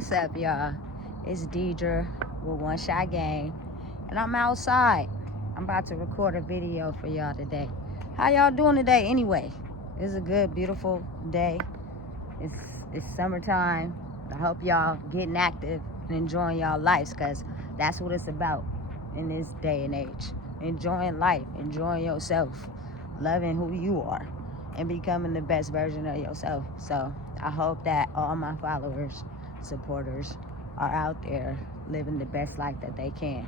What's up, y'all? It's Deidre with One Shot Game, and I'm outside. I'm about to record a video for y'all today. How y'all doing today anyway? It's a good, beautiful day. It's summertime. I hope y'all getting active and enjoying y'all lives, because that's what it's about in this day and age. Enjoying life, enjoying yourself, loving who you are, and becoming the best version of yourself. So I hope that all my followers, supporters are out there living the best life that they can.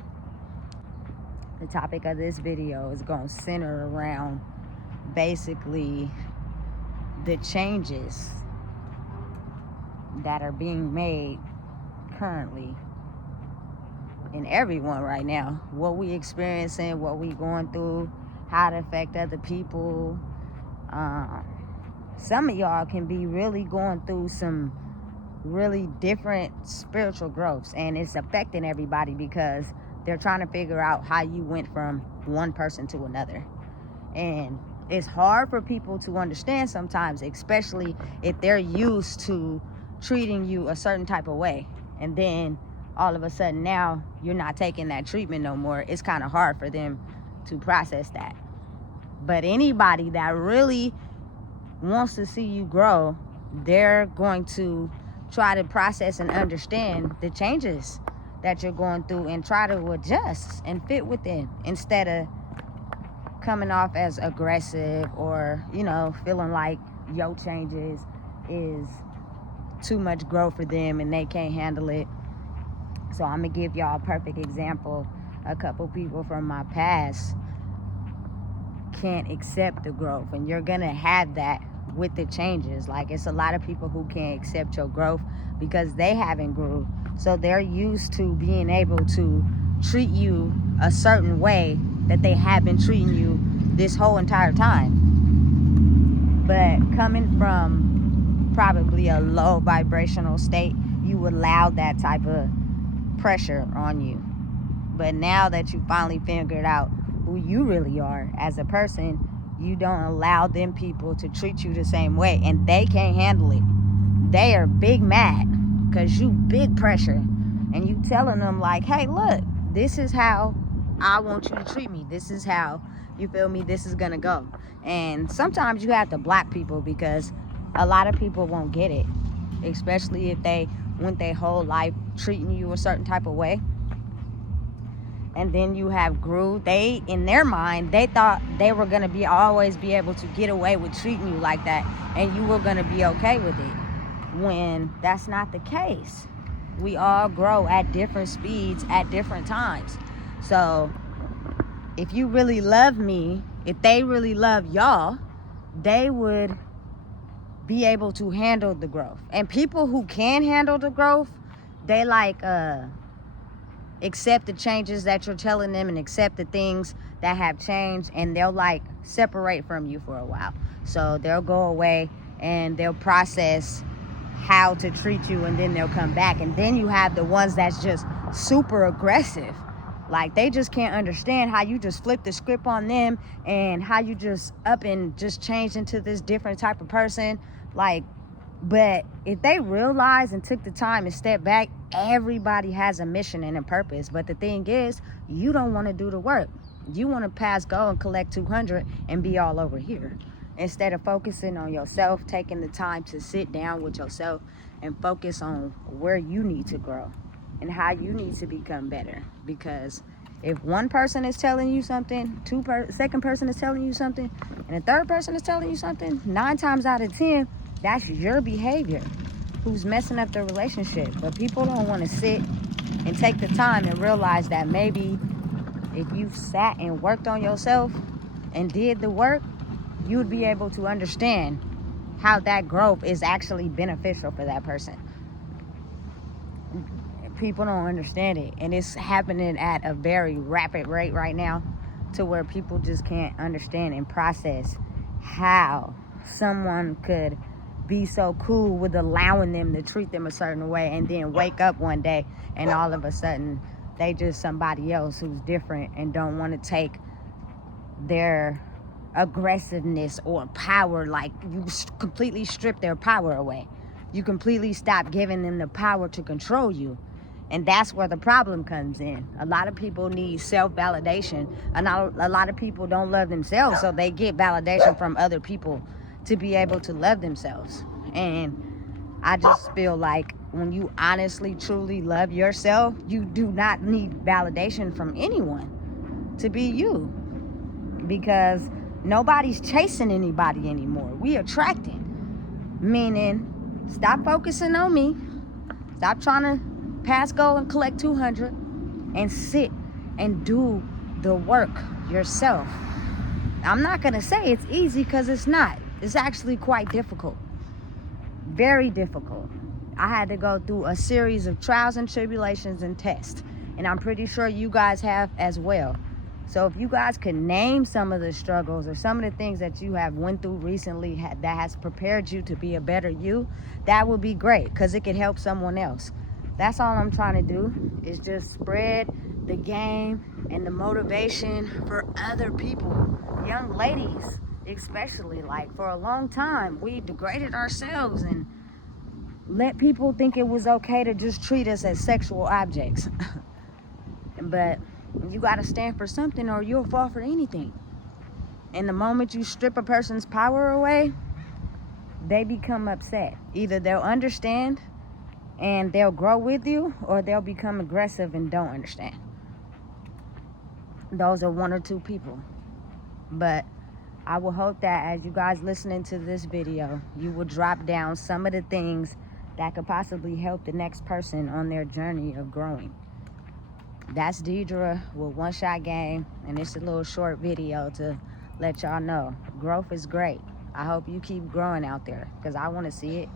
The topic of this video is going to center around basically the changes that are being made currently in everyone right now. What we experiencing, what we going through, how it affect other people. Some of y'all can be really going through some really different spiritual growths, and it's affecting everybody because they're trying to figure out how you went from one person to another. And it's hard for people to understand sometimes, especially if they're used to treating you a certain type of way, and then all of a sudden now you're not taking that treatment no more. It's kind of hard for them to process that. But anybody that really wants to see you grow, they're going to try to process and understand the changes that you're going through and try to adjust and fit within, instead of coming off as aggressive or, feeling like your changes is too much growth for them and they can't handle it. So I'm gonna give y'all a perfect example. A couple people from my past can't accept the growth, and you're gonna have that with the changes. Like, it's a lot of people who can't accept your growth because they haven't grew, so they're used to being able to treat you a certain way that they have been treating you this whole entire time. But coming from probably a low vibrational state, you allow that type of pressure on you. But now that you finally figured out who you really are as a person, you don't allow them people to treat you the same way, and they can't handle it. They are big mad because you big pressure, and you telling them like, hey, look, this is how I want you to treat me. This is how, you feel me, this is gonna go. And sometimes you have to block people because a lot of people won't get it, especially if they went their whole life treating you a certain type of way, and then you have grew. They, in their mind, they thought they were gonna always be able to get away with treating you like that, and you were gonna be okay with it, when that's not the case. We all grow at different speeds at different times. So if you really love me, if they really love y'all, they would be able to handle the growth. And people who can handle the growth, they accept the changes that you're telling them and accept the things that have changed, and they'll separate from you for a while. So they'll go away and they'll process how to treat you, and then they'll come back. And then you have the ones that's just super aggressive. Like, they just can't understand how you just flip the script on them, and how you just up and just changed into this different type of person. But if they realized and took the time and stepped back, everybody has a mission and a purpose. But the thing is, you don't want to do the work. You want to pass go and collect 200 and be all over here, instead of focusing on yourself, taking the time to sit down with yourself and focus on where you need to grow and how you need to become better. Because if one person is telling you something, second person is telling you something, and a third person is telling you something, 9 times out of 10, that's your behavior who's messing up the relationship. But people don't want to sit and take the time and realize that maybe if you sat and worked on yourself and did the work, you would be able to understand how that growth is actually beneficial for that person. People don't understand it, and it's happening at a very rapid rate right now, to where people just can't understand and process how someone could be so cool with allowing them to treat them a certain way, and then wake up one day and all of a sudden they just somebody else who's different and don't want to take their aggressiveness or power. Like, you completely strip their power away. you completely stop giving them the power to control you. And that's where the problem comes in. A lot of people need self-validation. And a lot of people don't love themselves, so they get validation from other people to be able to love themselves. And I just feel like when you honestly, truly love yourself, you do not need validation from anyone to be you. Because nobody's chasing anybody anymore. We attracting. Meaning, stop focusing on me. Stop trying to pass go and collect 200 and sit and do the work yourself. I'm not going to say it's easy, because it's not. It's actually quite difficult. Very difficult. I had to go through a series of trials and tribulations and tests. And I'm pretty sure you guys have as well. So if you guys could name some of the struggles or some of the things that you have went through recently that has prepared you to be a better you, that would be great, because it could help someone else. That's all I'm trying to do, is just spread the game and the motivation for other people. Young ladies, especially. Like, for a long time, we degraded ourselves and let people think it was okay to just treat us as sexual objects. But you got to stand for something, or you'll fall for anything. And the moment you strip a person's power away, they become upset. Either they'll understand and they'll grow with you, or they'll become aggressive and don't understand. Those are one or two people. But I will hope that as you guys listening to this video, you will drop down some of the things that could possibly help the next person on their journey of growing. That's Deidre with One Shot Game, and it's a little short video to let y'all know growth is great. I hope you keep growing out there, because I want to see it.